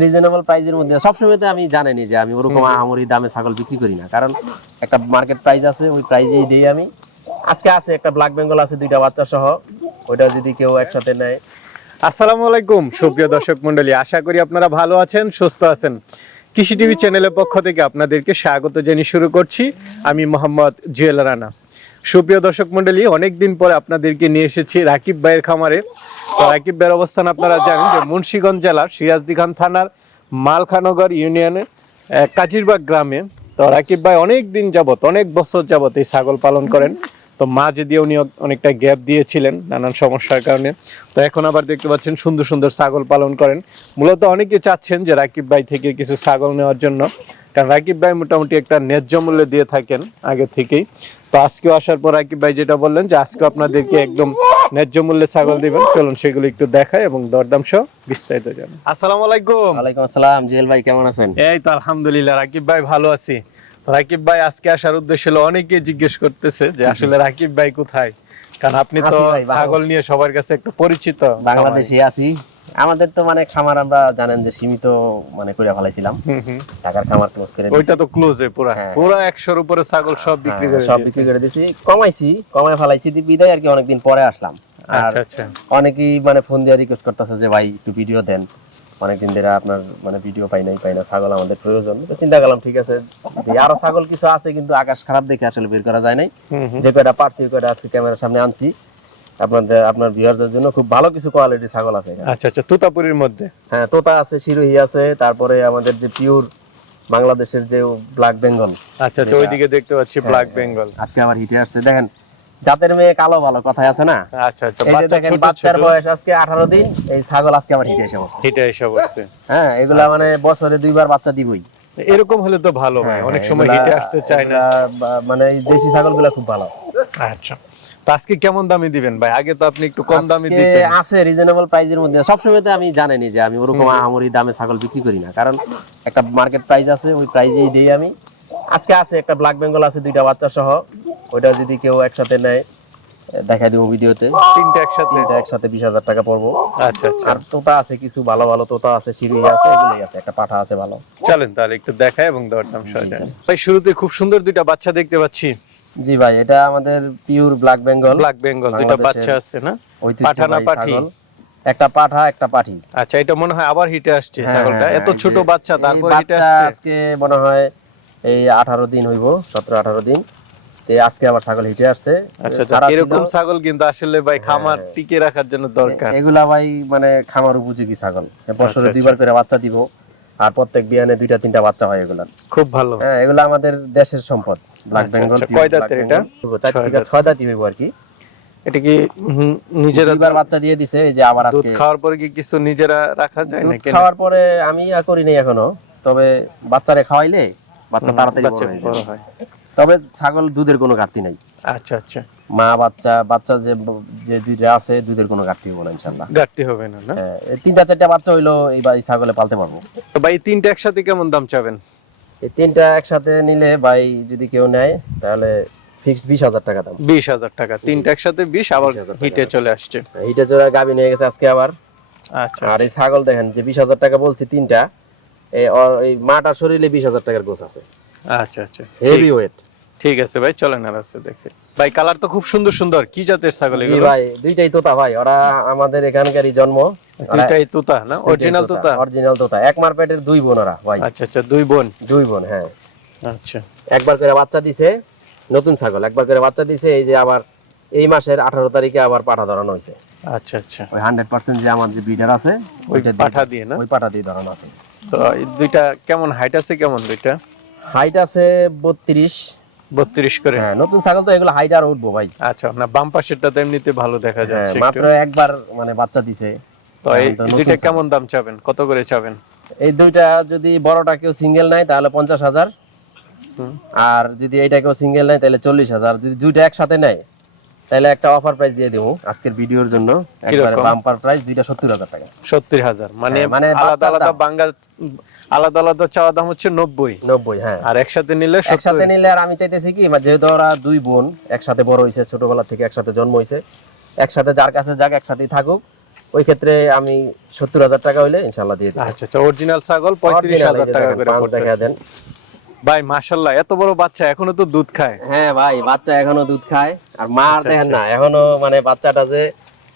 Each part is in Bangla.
রিজনেবল প্রাইজের মধ্যে। সবসময় তো আমি যে আমি ওরকম আহামরি দামে ছাগল বিক্রি করি না। কারণ একটা মার্কেট প্রাইস আছে ওই প্রাইজেই দিই আমি। আজকে আছে একটা ব্ল্যাক বেঙ্গল আছে দুইটা বাচ্চা সহ। ওইটা যদি কেউ একসাথে নেয়। আসসালামু আলাইকুম সুপ্রিয় দর্শক মন্ডলী আশা করি আপনারা ভালো আছেন সুস্থ আছেন। কৃষি টিভি চ্যানেলের পক্ষ থেকে আপনাদেরকে স্বাগত জানিয়ে শুরু করছি। আমি মোহাম্মদ জুয়েল রানা। সুপ্রিয় দর্শক মন্ডলী অনেকদিন পরে আপনাদেরকে নিয়ে এসেছি রাকিব ভাইয়ের খামারে। তো রাকিব ভাইয়ের অবস্থান আপনারা জানেন যে মুন্সিগঞ্জ জেলার সিরাজদিখান থানার মালখানগর ইউনিয়নের কাজিরবাগ গ্রামে। তো রাকিব ভাই অনেক দিন যাবত অনেক বছর যাবত এই ছাগল পালন করেন। তো মাঝে দিয়ে উনি অনেকটা গ্যাপ দিয়েছিলেন নানান সমস্যার কারণে। তো এখন আবার দেখতে পাচ্ছেন সুন্দর সুন্দর ছাগল পালন করেন। মূলত অনেকে চাচ্ছেন যে রাকিব ভাই থেকে কিছু ছাগল নেওয়ার জন্য। কারণ রাকিব ভাই মোটামুটি একটা ন্যায্য মূল্যে দিয়ে থাকেন আগে থেকেই। তো আজকেও আসার পর রাকিব ভাই যেটা বললেন যে আজকে আপনাদেরকে একদম ন্যায্য মূল্যে ছাগল দিবেন। চলুন সেগুলো একটু দেখায় এবং দরদাম সহ বিস্তারিত জানান আসসালামু আলাইকুম। ওয়ালাইকুম আসসালাম জেল ভাই কেমন আছেন? এই তো আলহামদুলিল্লাহ রাকিব ভাই ভালো আছি। রাকিব ভাই আজকে আসার উদ্দেশ্য হলো অনেকে জিজ্ঞেস করতেছে যে আসলে রাকিব ভাই কোথায়? কারণ আপনি তো। ছাগল নিয়ে সবার কাছে একটু পরিচিত। বাংলাদেশে আছি। আমাদের তো মানে খামার আমরা জানেন যে সীমিত মানে করে ফেলাইছিলাম। ঢাকার খামার ক্লোজ করে। ওইটা তো ক্লোজে পুরা। হ্যাঁ। পুরা একশোর উপরে ছাগল সব বিক্রি করে হ্যাঁ, সব বিক্রি করে দিছি কমাইছি কমাই ফেলাইছি বিদায় আর কি অনেকদিন পরে আসলাম। আর আচ্ছা আচ্ছা। অনেকেই মানে ফোন দিয়ে রিকোয়েস্ট করতেছে যে ভাই একটু ভিডিও দেন। অনেকদিন ধরে আপনার মানে ভিডিও পাই নাই পাই না ছাগল আমাদের প্রয়োজন। তো চিন্তা করলাম ঠিক আছে আরও ছাগল কিছু আছে কিন্তু আকাশ খারাপ দেখে আসলে বের করা যায় নাই। যে কয়টা পারছি কয়টা ক্যামেরার সামনে আনছি। আপনাদের আপনার ভিউয়ারদের জন্য খুব ভালো কিছু কোয়ালিটি ছাগল আছে এখানে। আচ্ছা আচ্ছা তুতাপুরির মধ্যে? হ্যাঁ তোতা আছে শিরোহী আছে তারপরে আমাদের যে পিওর বাংলাদেশের যে ব্ল্যাক বেঙ্গল আচ্ছা আচ্ছা ওইদিকে দেখতে পাচ্ছি হ্যাঁ, ব্ল্যাক বেঙ্গল আজকে আবার হিটে আসছে। দেখেন জাতের মেয়ে কালো ভালো কথায় আছে না? আচ্ছা আচ্ছা বাচ্চা ছোট বাচ্চার বয়স আজকে আঠারো দিন এই ছাগল আজকে আবার হিটে এসে পড়ছে। এটা এসে বসছে হ্যাঁ এগুলা মানে বছরে দুইবার বাচ্চা দিবই। এরকম হলে তো ভালো ভাই হ্যাঁ, অনেক হ্যাঁ, সময় হিটে আসতে চায় না। মানে এই দেশি ছাগলগুলা খুব ভালো। আচ্ছা। তো আজকে কেমন দামে দিবেন ভাই? আগে তো আপনি একটু কম দামে দিতেন। আছে রিজনেবল প্রাইজের মধ্যে। সবসময় তো আমি জানেনি যে আমি ওরকম আহামরি দামে ছাগল বিক্রি করি না। কারণ একটা মার্কেট প্রাইস আছে ওই প্রাইজেই দিই আমি। আজকে আছে একটা ব্ল্যাক বেঙ্গল আছে দুইটা বাচ্চা সহ। ওইটা যদি কেউ একসাথে নেয় দেখাই দিব ভিডিওতে। তিনটা একসাথে? তিনটা একসাথে বিশ হাজার টাকা পড়ব। আচ্ছা আচ্ছা। আর তোতা আছে কিছু ভালো ভালো তোতা আছে শিরুহি আছে এগুলোই আছে। একটা পাঠা আছে ভালো। চলেন তাহলে একটু দেখাই এবং দরদাম সহ জি, জানি। জি। ভাই শুরুতে খুব সুন্দর দুইটা বাচ্চা দেখতে পাচ্ছি। জি ভাই এটা আমাদের pure black Bengal black Bengal বাংলাদেশের- বাচ্চা আছে না? ঐতিহ্যবাহী পাঠা? একটা পাঠা একটা পাঠি। আচ্ছা এটা মনে হয় আবার হিটে আসছে হ্যাঁ, ছাগলটা। হ্যাঁ, এত ছোট বাচ্চা তারপর হিটে আসছে? আজকে মনে হয় এই আঠারো দিন হইব সতেরো আঠারো দিন। তো আজকে আবার ছাগল হিটে আসছে। আচ্ছা আচ্ছা এরকম ছাগল কিন্তু আসলে ভাই খামার হ্যাঁ। টিকে রাখার জন্য দরকার। এগুলা ভাই মানে খামার উপযোগী ছাগল। বছরে আচ্ছা, দুইবার করে বাচ্চা দিব আর প্রত্যেক বিয়ানে দুইটা তিনটা বাচ্চা হয় এগুলা খুব ভালো। হ্যাঁ এগুলা আমাদের দেশের সম্পদ। ব্ল্যাক আচ্ছা, বেঙ্গল আচ্ছা। কয় দাঁতের এটা? চার ছয় থেকে দাঁত। ছয় দাঁতই হইব আর কি? এটা কি নিজেরা দুইবার বাচ্চা দিয়ে দিছে এই যে আবার দুধ আজকে খাওয়ার পরে কি কিছু নিজেরা রাখা যায় নাকি? খাওয়ার পরে আমি ইয়া করি নাই এখনও তবে বাচ্চারে খাওয়াইলে বাচ্চা তাড়াতাড়ি বড় হয়ে তবে ছাগল দুধের কোনো ঘাটতি নাই। আচ্ছা আচ্ছা। মা বাচ্চা বাচ্চা যে যে দুইটা আছে দুধের কোনো ঘাটতি হবে না ইনশাল্লাহ ঘাটতি হবে না না? হ্যাঁ, তিনটা চারটা বাচ্চা হইল এই ছাগলে পালতে পারব। তো ভাই তিনটা একসাথে কেমন দাম চাবেন? এই তিনটা একসাথে নিলে ভাই যদি কেউ নেয় তাহলে ফিক্সড বিশ হাজার টাকা দাম। বিশ হাজার টাকা তিনটা একসাথে বিশ আবার হিটে চলে আসছে। হিটে চলে গাবি নিয়ে গেছে আজকে আবার। আচ্ছা আর এই ছাগল দেখেন যে বিশ হাজার টাকা বলছি তিনটা এই মাটা শরীরে বিশ হাজার টাকার গোছ আছে। আচ্ছা আচ্ছা। হেভি ওয়েট ঠিক আছে ভাই চলেন আর আছে দেখে। ভাই কালার তো খুব সুন্দর সুন্দর। কি জাতের ছাগল এগুলো? ভাই দুইটাই তোতা ভাই। ওরা আমাদের এখানকারই জন্ম। দুইটাই তুতা না? অরিজিনাল তুতা অরিজিনাল তোতা। এক মারপেটের দুই বোন ওরা ভাই। আচ্ছা আচ্ছা দুই বোন? দুই বোন হ্যাঁ। আচ্ছা। একবার করে বাচ্চা দিছে নতুন ছাগল। একবার করে বাচ্চা দিছে এই যে আবার এই মাসের আঠারো তারিখে আবার পাঠা ধরানো হয়েছে। আচ্ছা আচ্ছা। ওই হান্ড্রেড পার্সেন্ট যে আমার যে ব্রিডার আছে ওইটা পাঠা দিয়ে না? ওই পাঠা দিয়ে ধরানো আছে। তো এই দুইটা কেমন হাইট আছে কেমন দুইটা? হাইট আছে বত্রিশ। বত্রিশ করে। হ্যাঁ নতুন ছাগল তো এগুলো হাইট আর উঠবো ভাই। আচ্ছা না বাম পাশেরটা তো এমনিতে ভালো দেখা হ্যাঁ, যাচ্ছে মাত্র একবার মানে বাচ্চা দিছে। তো এই দুইটা কেমন দাম চাবেন? কত করে চাবেন? এই দুইটা যদি বড়টা কেউ সিঙ্গেল নেয় তাহলে পঞ্চাশ হাজার। হুম। আর যদি এইটা কেউ সিঙ্গেল নেয় তাহলে চল্লিশ হাজার। যদি দুইটা একসাথে নেয় তাহলে একটা অফার প্রাইস দিয়ে দেবো আজকের ভিডিওর জন্য। একবারে? বাম্পার প্রাইস দুইটা সত্তর হাজার টাকা। সত্তর হাজার। মানে হ্যাঁ, মানে আলাদা আলাদা বাঙ্গাল আলাদা আলাদা চাওয়া দাম হচ্ছে নব্বই। নব্বই হ্যাঁ। আর একসাথে নিলে একসাথে নিলে আর আমি চাইতেছি কি মানে যেহেতু ওরা দুই বোন একসাথে বড় হয়েছে ছোটবেলা থেকে একসাথে জন্ম হয়েছে একসাথে যার কাছে যাক একসাথেই থাকুক। ওই ক্ষেত্রে আমি সত্তর হাজার টাকা হইলে ইনশাল্লাহ দিয়ে দিই আচ্ছা আচ্ছা অরিজিনাল ছাগল পঁয়ত্রিশ হাজার টাকা করে দেখা দেন। ভাই মাশাল্লাহ এত বড় বাচ্চা এখনও তো দুধ খায়। হ্যাঁ ভাই বাচ্চা এখনও দুধ খায়। আর মা আর আচ্ছা, দেখেন আচ্ছা। না এখনও মানে বাচ্চাটা যে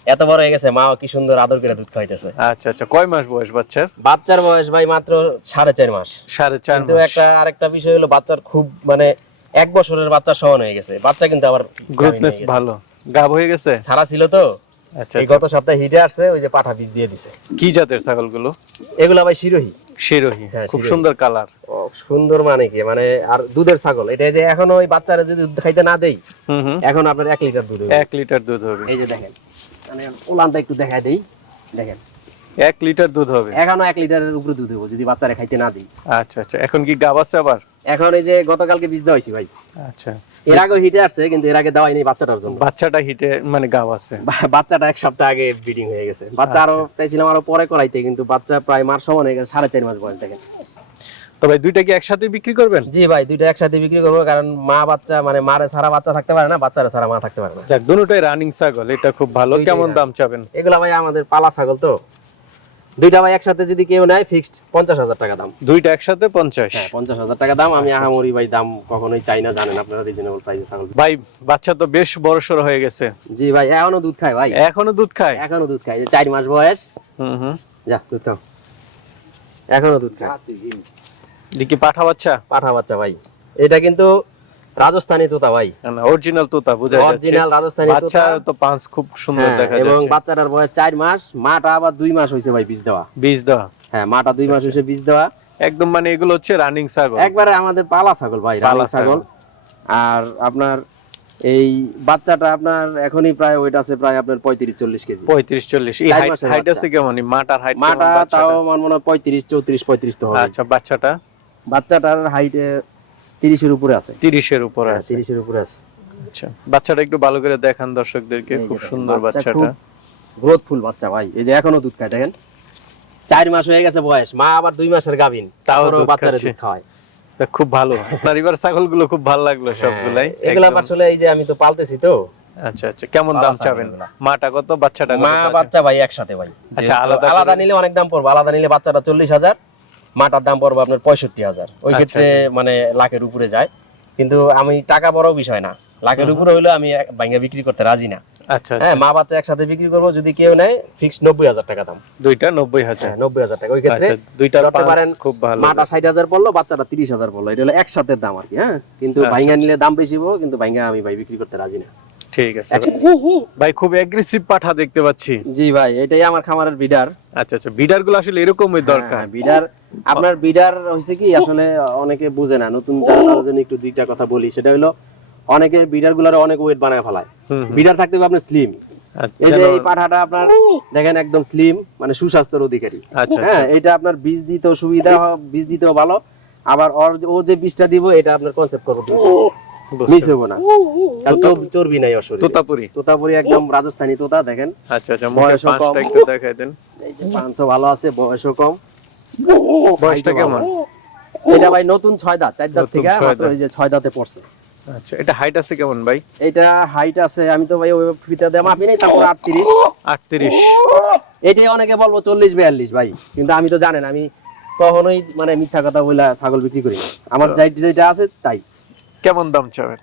এত বড় হয়ে গেছে মা কি সুন্দর আদর করে দুধ খাইতেছে আচ্ছা আচ্ছা কয় মাস বয়স বাচ্চার? বাচ্চার বয়স ভাই মাত্র সাড়ে চার মাস। সাড়ে চার কিন্তু মাস। একটা আরেকটা বিষয় হলো বাচ্চার খুব মানে এক বছরের বাচ্চা সমান হয়ে গেছে। বাচ্চা কিন্তু আবার গ্রোথনেস ভালো। গাব হয়ে গেছে? সারা ছিল তো। এই গত সপ্তাহে হিটে আসছে ওই যে পাঠা বীজ দিয়ে দিছে। কি জাতের ছাগলগুলো? এগুলা ভাই শিরোহী। শিরোহী। হ্যাঁ, খুব সুন্দর কালার। সুন্দর মানে কি? মানে আর দুধের ছাগল। এটা যে এখনও ওই বাচ্চারা যদি দুধ খাইতে না দেই এখন আপনার এক লিটার দুধ এক লিটার দুধ হবে। এই যে দেখেন মানে ওলানটা একটু দেখাই দেই। দেখেন। এক লিটার দুধ হবে। এখনও এক লিটারের উপরে দুধ হব যদি বাচ্চারা খাইতে না দিই। আচ্ছা আচ্ছা। এখন কি গাব আছে আবার? এখন এই যে গতকালকে বীজ দেওয়াইছি ভাই। আচ্ছা। এর আগে হিটে আসছে কিন্তু এর আগে দেওয়াই নেই বাচ্চাটার জন্য। বাচ্চাটা হিটে মানে গাব আছে। বাচ্চাটা এক সপ্তাহ আগে ব্রিডিং হয়ে গেছে। বাচ্চা আরও চাইছিলাম আরও পরে করাইতে কিন্তু বাচ্চা প্রায় মাস সমান হয়ে গেছে সাড়ে চার মাস বয়স দেখেন। তো ভাই দুইটা কি একসাথে বিক্রি করবেন? জি ভাই দুইটা একসাথে বিক্রি করব কারণ মা বাচ্চা মানে মারে সারা বাচ্চা থাকতে পারে না বাচ্চারা সারা মা থাকতে পারে না। যাক দুটোই রানিং ছাগল এটা খুব ভালো। কেমন দাম চাবেন? এগুলা ভাই আমাদের পালা ছাগল তো। দুইটা ভাই একসাথে যদি কেউ নেয় ফিক্সড পঞ্চাশ হাজার টাকা দাম। দুইটা একসাথে পঞ্চাশ। হ্যাঁ পঞ্চাশ হাজার টাকা দাম। আমি আহামরি ভাই দাম কখনোই চাই না জানেন আপনারা রিজনেবল প্রাইসে ছাগল ভাই বাচ্চা তো বেশ বড় সড়ো হয়ে গেছে। জি ভাই এখনও দুধ খায় ভাই? এখনও দুধ খায়? এখনও দুধ খায়। চার মাস বয়স। হুম হুম। যা দুধ খাও। এখনও দুধ খায়। এটা কি পাঠা বাচ্চা? পাঠা বাচ্চা ভাই। এটা কিন্তু রাজস্থানি তোতা ভাই। অরিজিনাল তোতা বোঝা যাচ্ছে। অরিজিনাল রাজস্থানি বাচ্চা তো পাঁচ খুব সুন্দর হ্যাঁ, দেখা এবং বাচ্চাটার বয়স চার মাস মাটা আবার দুই মাস হয়েছে ভাই বীজ দেওয়া। বীজ দেওয়া। হ্যাঁ মাটা দুই মাস হয়েছে বীজ দেওয়া। একদম মানে এগুলো হচ্ছে রানিং ছাগল। একবারে আমাদের পালা ছাগল ভাই পালা ছাগল। আর আপনার এই বাচ্চাটা আপনার এখনই প্রায় ওয়েট আছে প্রায় আপনার পঁয়ত্রিশ চল্লিশ কেজি। পঁয়ত্রিশ চল্লিশ। হাইট আছে কেমন? মাটার হাইট মাটা তাও আমার মনে হয় পঁয়ত্রিশ চৌত্রিশ পঁয়ত্রিশ তো হবে। আচ্ছা বাচ্চাটা? বাচ্চাটার হাইট তিরিশের উপরে আছে। তিরিশের উপরে হ্যাঁ, আছে। তিরিশের উপরে আছে। আচ্ছা বাচ্চাটা একটু ভালো করে দেখান দর্শকদেরকে খুব সুন্দর বাচ্চাটা। গ্রোথফুল বাচ্চা ভাই। এই যে এখনও দুধ খায় দেখেন। চার মাস হয়ে গেছে বয়স মা আবার দুই মাসের গাভিন তাও তারপরেও বাচ্চারা দুধ খাওয়ায় তা খুব ভালো আপনার এবার ছাগলগুলো খুব ভালো লাগল সবগুলাই হ্যাঁ, এগুলা আসলে এই যে আমি তো পালতেছি তো। আচ্ছা আচ্ছা কেমন দাম চাবেন। মাটা কত বাচ্চাটা মা বাচ্চা ভাই একসাথে ভাই। আচ্ছা, আলাদা আলাদা নিলে অনেক দাম পড়বে আলাদা নিলে বাচ্চাটা চল্লিশ হাজার মাটার দাম পড়বে আপনার পঁয়ষট্টি হাজার। ওই আচ্ছা, ক্ষেত্রে মানে লাখের উপরে যায়। কিন্তু আমি টাকা বড় বিষয় না। লাখের উপরে হইলে আমি ভাঙ্গা বিক্রি করতে রাজি না। আচ্ছা হ্যাঁ মা বাচ্চা একসাথে বিক্রি করব যদি কেউ নেয় ফিক্সড নব্বই হাজার টাকা দাম। দুইটা নব্বই হাজার। হ্যাঁ নব্বই হাজার টাকা। ওই ক্ষেত্রে আচ্ছা দুইটা ধরতে পারেন খুব ভালো। মাটা ষাট হাজার পড়ল বাচ্চাটা তিরিশ হাজার পড়ল। এটা হলো একসাথে দাম আর কি হ্যাঁ। কিন্তু আচ্ছা, ভাইঙ্গা নিলে দাম বেশি হব কিন্তু ভাইঙ্গা আমি ভাই বিক্রি করতে রাজি না। ঠিক আছে ভাই। খুব অ্যাগ্রেসিভ পাঠা দেখতে পাচ্ছি। জি ভাই এটাই আমার খামারের বিডার। আচ্ছা আচ্ছা বিডারগুলো আসলে এরকমই দরকার। হ্যাঁ, বিডার আপনার বিডার হয়েছে কি আসলে অনেকে বুঝে না নতুন যারা তাদের জন্য একটু দুইটা কথা বলি সেটা হলো অনেকে বিডারগুলার অনেক ওয়েট বানায় ফেলায়। বিডার থাকতে হবে আপনার স্লিম আচ্ছা, এই যে এই পাঠাটা আপনার দেখেন একদম স্লিম মানে সুস্বাস্থ্যের অধিকারী। আচ্ছা হ্যাঁ এটা আপনার বীজ দিতেও সুবিধা বীজ দিতেও ভালো। আবার ওর যে- ও যে বীজটা দিব এটা আপনার কনসেপ্ট করব। মিস হব না। কারণ চর্বি- চর্বি নাই ওর তোতাপুরি। তোতাপুরি একদম রাজস্থানি তোতা দেখেন। আচ্ছা আচ্ছা মুখে কম। একটু দেখাই দেন। এই যে পাঁচশো ভালো আছে বয়সও কম। বয়সটা কেমন? এটা ভাই নতুন ছয় দাঁত চার দাঁত থেকে মাত্র এই যে ছয় দাঁতে পড়ছে। আচ্ছা এটা হাইট আছে কেমন ভাই? এটা হাইট আছে আমি তো ভাই ওই ফিতে দেওয়া মাপি নেই তারপর আটত্রিশ। আটত্রিশ। এটাই অনেকে বলব চল্লিশ বিয়াল্লিশ ভাই কিন্তু আমি তো জানেন আমি কখনোই মানে মিথ্যা কথা বলে ছাগল বিক্রি করি না। আমার যাই যেটা আছে তাই। কেমন দাম চাবেন?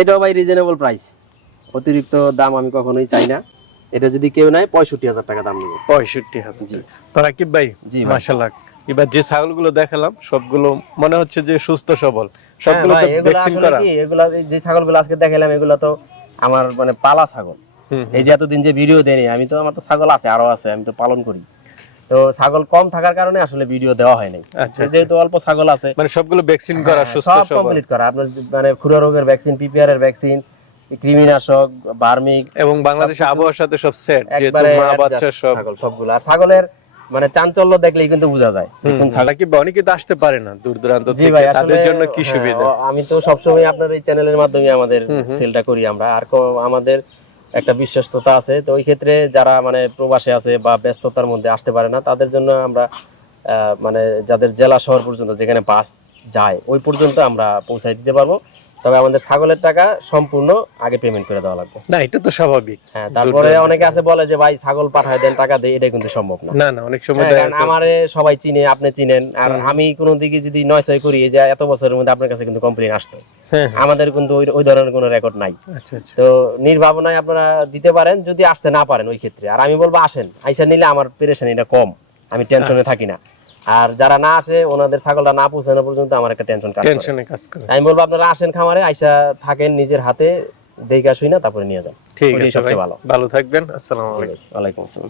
এটাও ভাই রিজনেবল প্রাইস অতিরিক্ত দাম আমি কখনোই চাই না। এটা যদি কেউ নেয় পঁয়ষট্টি হাজার টাকা দাম নেবে। পঁয়ষট্টি হাজার জি। তো রাকিব ভাই জি ভাই। মাশাল্লাহ এবার যে ছাগলগুলো দেখালাম সবগুলো মনে হচ্ছে যে সুস্থ সবল। সবগুলো ভ্যাকসিন করা। এগুলা যে ছাগলগুলো আজকে দেখালাম এগুলা তো আমার মানে পালা ছাগল। এই যে এতদিন যে ভিডিও দেয়নি আমি তো আমার তো ছাগল আছে আরও আছে আমি তো পালন করি। তো ছাগল কম থাকার কারণে আসলে ভিডিও দেওয়া হয় নাই। আচ্ছা, যেহেতু অল্প ছাগল আছে মানে সবগুলো ভ্যাকসিন করা হ্যাঁ, সুস্থ সব কমপ্লিট করা। আপনার মানে খুরা রোগের ভ্যাকসিন পিপিআর এর ভ্যাকসিন কৃমিনাশক বার্মিক এবং বাংলাদেশের আবহাওয়ার সাথে সব সেট যেহেতু মা বাচ্চা সব। সবগুলো। আর ছাগলের মানে চাঞ্চল্য দেখলেই কিন্তু বোঝা যায়। কোন ছাগল ভাই অনেকে তো আসতে পারে না দূর দূরান্ত থেকে। ভাই তাদের জন্য কি হ্যাঁ, সুবিধা? আমি তো সবসময় আপনার এই চ্যানেলের মাধ্যমে আমাদের। সেলটা করি আমরা। আর আমাদের একটা বিশ্বস্ততা আছে। তো ওই ক্ষেত্রে যারা মানে প্রবাসে আছে বা ব্যস্ততার মধ্যে আসতে পারে না, তাদের জন্য আমরা মানে যাদের জেলা শহর পর্যন্ত যেখানে বাস যায়, ওই পর্যন্ত আমরা পৌঁছাই দিতে পারব। তবে আমাদের ছাগলের টাকা সম্পূর্ণ আগে পেমেন্ট করে দেওয়া লাগবে। না এটা তো স্বাভাবিক। হ্যাঁ তারপরে অনেকে আছে বলে যে ভাই ছাগল পাঠায় দেন টাকা দেয় এটা কিন্তু সম্ভব না। না না অনেক সময় হ্যাঁ, কারণ আমারে সবাই চিনে আপনি চিনেন। আর আমি কোনো দিকে যদি নয় ছয় করি এই যে এত বছরের মধ্যে আপনার কাছে কিন্তু কমপ্লেন আসতো। হ্যাঁ হ্যাঁ, আমাদের কিন্তু ওই ধরনের কোনো রেকর্ড নাই। আচ্ছা আচ্ছা। তো নির্ভাবনায় আপনারা দিতে পারেন যদি আসতে না পারেন ওই ক্ষেত্রে। আর আমি বলব আসেন। আইসা নিলে আমার পেরেশানিটা কম। আমি টেনশনে থাকি না। আর যারা না আসে ওনাদের ছাগলটা না পৌঁছানো পর্যন্ত আমার একটা টেনশন কাজ করে। টেনশনে কাজ করে। আমি বলব আপনারা আসেন খামারে আইসা থাকেন নিজের হাতে দেখা শুই না তারপরে নিয়ে যান। ঠিক আছে সবচেয়ে ভালো। ভালো থাকবেন আসসালামু আলাইকুম। ওয়ালাইকুম আসসালাম।